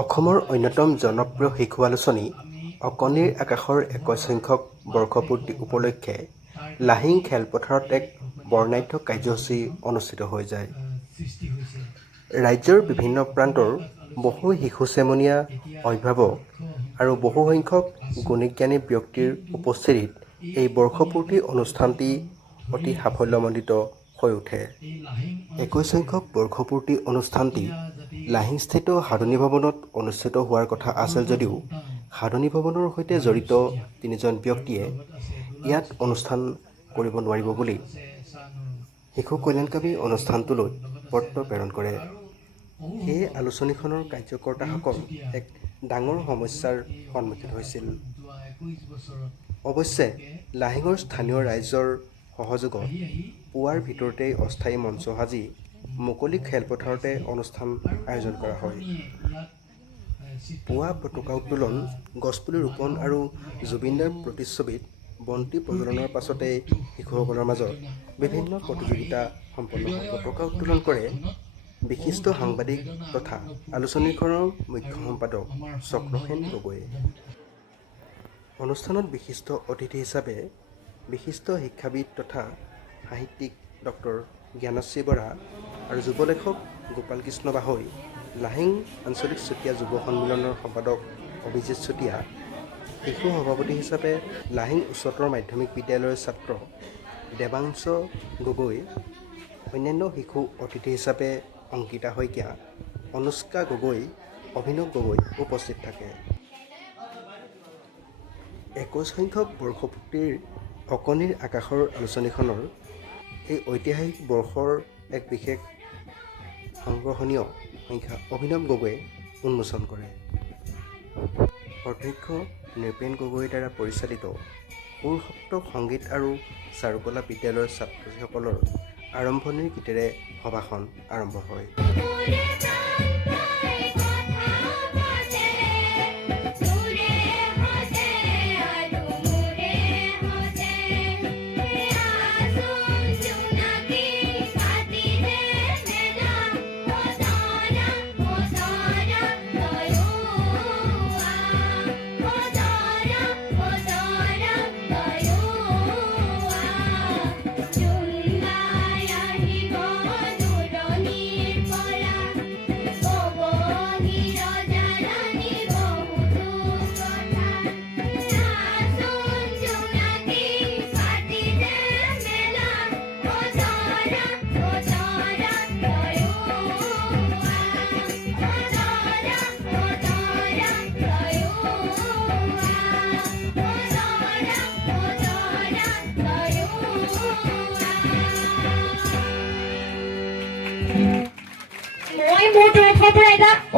অসমৰ অন্যতম জনপ্ৰিয় শিশু আলোচনী অকণিৰ আকাশৰ ২১ সংখ্যক বৰ্ষপূৰ্তি উপলক্ষে লাহিং খেলপথাৰত এক বৰ্ণাঢ্য কাৰ্যসূচী অনুষ্ঠিত হৈ যায়। ৰাজ্যৰ বিভিন্ন প্ৰান্তৰ বহু শিশু চেমনীয়া অভিভাৱক আৰু বহুসংখ্যক গুণীজ্ঞানী ব্যক্তিৰ উপস্থিতিত এই বৰ্ষপূৰ্তি অনুষ্ঠানটি অতি সাফল্যমণ্ডিত হৈ উঠে। ২১ সংখ্যক বৰ্ষপূৰ্তি অনুষ্ঠানটি লাহিংস্থিত সাধনী ভৱনত অনুষ্ঠিত হোৱাৰ কথা আছিল যদিও সাধনী ভৱনৰ সৈতে জড়িত ৩জন ব্যক্তিয়ে ইয়াত অনুষ্ঠান কৰিব নোৱাৰিব বুলি শিশু কল্যাণকামী অনুষ্ঠানটোলৈ পত্ৰ প্ৰেৰণ কৰে। সেয়ে আলোচনীখনৰ কাৰ্যকৰ্তাসকল এক ডাঙৰ সমস্যাৰ সন্মুখীন হৈছিল। অৱশ্যে লাহিঙৰ স্থানীয় ৰাইজৰ সহযোগত পুৱাৰ ভিতৰতেই অস্থায়ী মঞ্চ সাজি মুকলি খেলপথাৰতে অনুষ্ঠান আয়োজন কৰা হয়। পুৱা পতাকা উত্তোলন, গছপুলি ৰোপণ আৰু জুবিনদাৰ প্ৰতিচ্ছবিত বন্তি প্ৰজ্বলনৰ পাছতেই শিশুসকলৰ মাজত বিভিন্ন প্ৰতিযোগিতা সম্পন্ন হয়। পতাকা উত্তোলন কৰে বিশিষ্ট সাংবাদিক তথা আলোচনীখনৰ মুখ্য সম্পাদক চক্ৰসেন গগৈয়ে। অনুষ্ঠানত বিশিষ্ট অতিথি হিচাপে বিশিষ্ট শিক্ষাবিদ তথা সাহিত্যিক ডক্টৰ জ্ঞানশ্ৰী বৰা আৰু যুৱ লেখক গোপাল কৃষ্ণ বাহৈ, লাহিং আঞ্চলিক চুতীয়া যুৱ সন্মিলনৰ সম্পাদক অভিজিত চুতীয়া, শিশু সভাপতি হিচাপে লাহিং উচ্চতৰ মাধ্যমিক বিদ্যালয়ৰ ছাত্ৰ দেৱাংশ গগৈ, অন্যান্য শিশু অতিথি হিচাপে অংকিতা শইকীয়া, অনুষ্কা গগৈ, অভিনৱ গগৈ উপস্থিত থাকে। ২১ সংখ্যক বৰ্ষপূৰ্তিৰ অকণিৰ আকাশৰ আলোচনীখনৰ এই ঐতিহাসিক বৰ্ষৰ এক বিশেষ সংগ্ৰহণীয় সংখ্যা অভিনৱ গগৈয়ে উন্মোচন কৰে। অধ্যক্ষ নৃপেন গগৈৰ দ্বাৰা পৰিচালিত সুৰসপ্তক সংগীত আৰু চাৰুকলা বিদ্যালয়ৰ ছাত্ৰ-ছাত্ৰীসকলৰ আৰম্ভণিৰ গীতেৰে সভাখন আৰম্ভ হয়।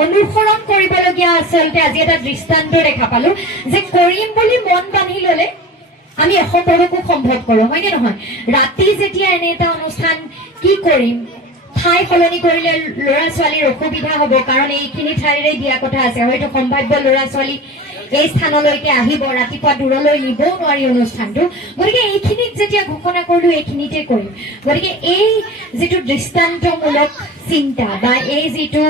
অনুসৰণ কৰিবলগীয়া আচলতে আজি এটা দৃষ্টান্ত দেখা পালো যে কৰিম বুলি মন বান্ধি ললে আমি এসম্ভৱকো সম্ভৱ কৰো, হয়নে নহয়? ৰাতি যেতিয়া এনে এটা অনুষ্ঠান কি কৰিম, ঠাই সলনি কৰিলে ল'ৰা ছোৱালীৰ অসুবিধা হ'ব, কাৰণ এইখিনি ঠাইৰে দিয়া কথা আছে, হয়তো সম্ভাৱ্য ল'ৰা ছোৱালী এই স্থানলৈকে আহিব, ৰাতিপুৱা দূৰলৈ নিবও নোৱাৰি অনুষ্ঠানটো, গতিকে এইখিনিত যেতিয়া ঘোষণা কৰিলো এইখিনিতে কৰিম। গতিকে এই যিটো দৃষ্টান্তমূলক চিন্তা বা এই যিটো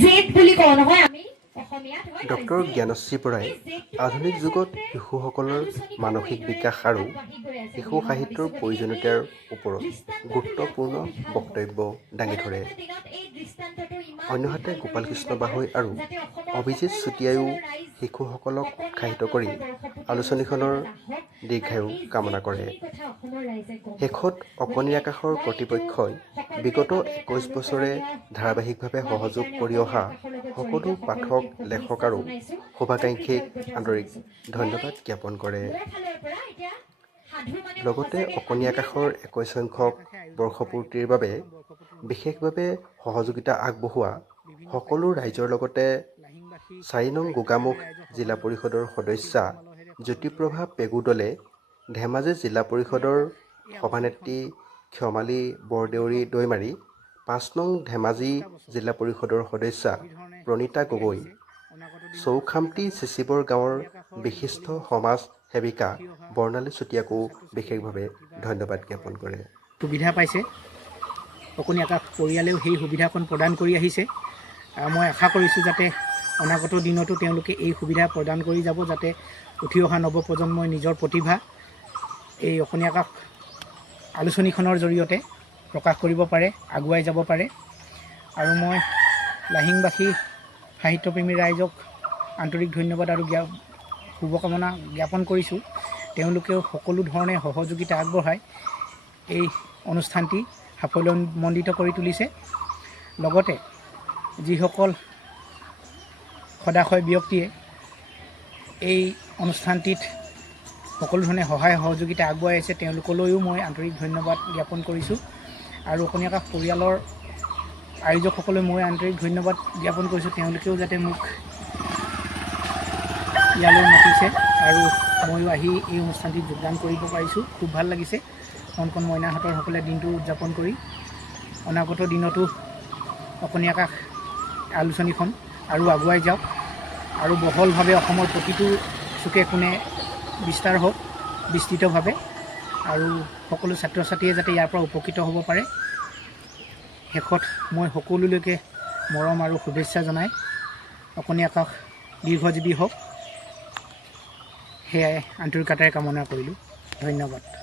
জেদ বুলি কওঁ নহয় আমি অসমীয়াত, ডক্টৰ জ্ঞানশ্ৰী বৰাই আধুনিক যুগত শিশুসকলৰ মানসিক বিকাশ আৰু শিশু সাহিত্যৰ প্ৰয়োজনীয়তাৰ ওপৰত গুৰুত্বপূৰ্ণ বক্তব্য দাঙি ধৰে। অন্যহাতে গোপাল কৃষ্ণ বাহৈ আৰু অভিজিত চুতীয়ায়ো শিশুসকলক উৎসাহিত কৰি আলোচনীখনৰ দীৰ্ঘায়ু কামনা কৰে। শেষত অকণিৰ আকাশৰ কৰ্তৃপক্ষই বিগত ২১ বছৰে ধাৰাবাহিকভাৱে সহযোগ কৰি অহা সকলো পাঠক, লেখক আৰু শুভাকাংক্ষীক আন্তৰিক ধন্যবাদ জ্ঞাপন কৰে। লগতে অকণি আকাশৰ ২১ সংখ্যক বৰ্ষপূৰ্তিৰ বাবে বিশেষভাৱে সহযোগিতা আগবঢ়োৱা সকলো ৰাইজৰ লগতে ৪ নং গোগামুখ জিলা পৰিষদৰ সদস্যা জ্যোতিপ্ৰভা পেগু দলে, ধেমাজি জিলা পৰিষদৰ সভানেত্ৰী ক্ষমালী বৰদেউৰী দৈমাৰী, ৫ নং ধেমাজি জিলা পৰিষদৰ সদস্যা প্ৰণীতা গগৈ, চৌখামটি চিচিবৰ গাঁৱৰ বিশিষ্ট সমাজ সেৱিকা বৰ্ণালী চুতীয়াকো বিশেষভাৱে ধন্যবাদ জ্ঞাপন কৰে। সুবিধা পাইছে, অকণি আকাশ পৰিয়ালেও সেই সুবিধাকণ প্ৰদান কৰি আহিছে মই আশা কৰিছোঁ যাতে অনাগত দিনতো তেওঁলোকে এই সুবিধা প্ৰদান কৰি যাব, যাতে উঠি অহা নৱপ্ৰজন্মই নিজৰ প্ৰতিভা এই অসমীয়া আকাশ আলোচনীখনৰ জৰিয়তে প্ৰকাশ কৰিব পাৰে, আগুৱাই যাব পাৰে। আৰু মই লাহিংবাসী সাহিত্যপ্ৰেমী ৰাইজক আন্তৰিক ধন্যবাদ আৰু শুভকামনা জ্ঞাপন কৰিছোঁ। তেওঁলোকেও সকলো ধৰণে সহযোগিতা আগবঢ়াই এই অনুষ্ঠানটি সাফল্যমণ্ডিত কৰি তুলিছে। লগতে যিসকল সদাশয় ব্যক্তিয়ে এই অনুষ্ঠানটিত সকলো ধৰণে সহায় সহযোগিতা আগবঢ়াই আছে তেওঁলোকলৈও মই আন্তৰিক ধন্যবাদ জ্ঞাপন কৰিছোঁ। আৰু অসমীয়া আকাশ পৰিয়ালৰ আয়োজকসকলে মই আন্তৰিক ধন্যবাদ জ্ঞাপন কৰিছোঁ। তেওঁলোকেও যাতে মোক ইয়ালৈ মাতিছে আৰু ময়ো আহি এই অনুষ্ঠানটিত যোগদান কৰিব পাৰিছোঁ। খুব ভাল লাগিছে কণ মইনাহঁতৰ সকলে দিনটো উদযাপন কৰি। অনাগত দিনতো অসমীয়া আকাশ আলোচনীখন আৰু আগুৱাই যাওক আৰু বহলভাৱে অসমৰ প্ৰতিটো চুকে কোণে বিস্তাৰ হওক বিস্তৃতভাৱে, আৰু সকলো ছাত্ৰ ছাত্ৰীয়ে যাতে ইয়াৰ পৰা উপকৃত হ'ব পাৰে। শেষত মই সকলোলৈকে মৰম আৰু শুভেচ্ছা জনাই অসমীয়া আকাশ দীৰ্ঘজীৱী হওক সেয়াই আন্তৰিকতাৰে কামনা কৰিলোঁ। ধন্যবাদ।